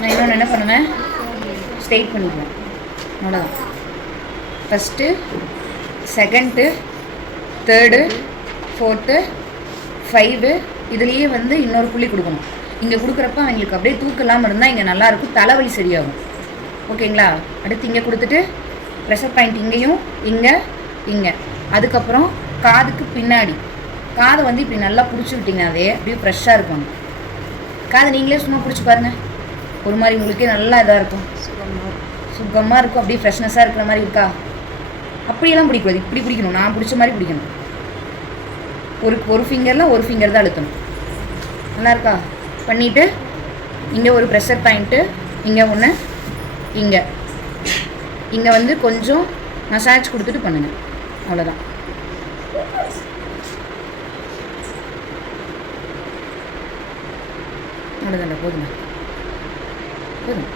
நான் இன்னொன்று என்ன பண்ணுவேன், ஸ்ட்ரெயிட் பண்ணிக்குவேன். அவ்வளோதான். ஃபஸ்ட்டு, செகண்டு, தேர்டு, ஃபோர்த்து, 5 இதுலேயே வந்து இன்னொரு புள்ளி கொடுக்கணும். இங்கே கொடுக்குறப்ப அவங்களுக்கு அப்படியே தூக்கலாமல் இருந்தால் இங்கே நல்லாயிருக்கும், தலைவலி சரியாகும். ஓகேங்களா? அடுத்து இங்கே கொடுத்துட்டு ப்ரெஷர் பாயிண்ட் இங்கேயும் இங்கே இங்கே. அதுக்கப்புறம் காதுக்கு பின்னாடி காதை வந்து இப்படி நல்லா பிடிச்சி விட்டிங்கனாவே அப்படியே ஃப்ரெஷ்ஷாக இருக்கும். காதை நீங்களே சும்மா பிடிச்சி பாருங்கள், ஒரு மாதிரி உங்களுக்கே நல்லா இதாக இருக்கும், சுகமாக இருக்கும், அப்படியே ஃப்ரெஷ்னஸாக இருக்கிற மாதிரி இருக்கா? அப்படியெல்லாம் பிடிக்கூடாது, இப்படி பிடிக்கணும், நான் பிடிச்ச மாதிரி பிடிக்கணும். ஒரு ஃபிங்கரில் ஒரு ஃபிங்கர் தான் அழுத்தணும். நல்லா இருக்கா? பண்ணிவிட்டு இங்கே ஒரு ப்ரெஷர் பாயிண்ட்டு, இங்கே ஒன்று, இங்கே வந்து கொஞ்சம் மசாஜ் கொடுத்துட்டு பண்ணுங்கள். அவ்வளோதான். அவ்வளோதான்டா, போதுங்க, போதும்.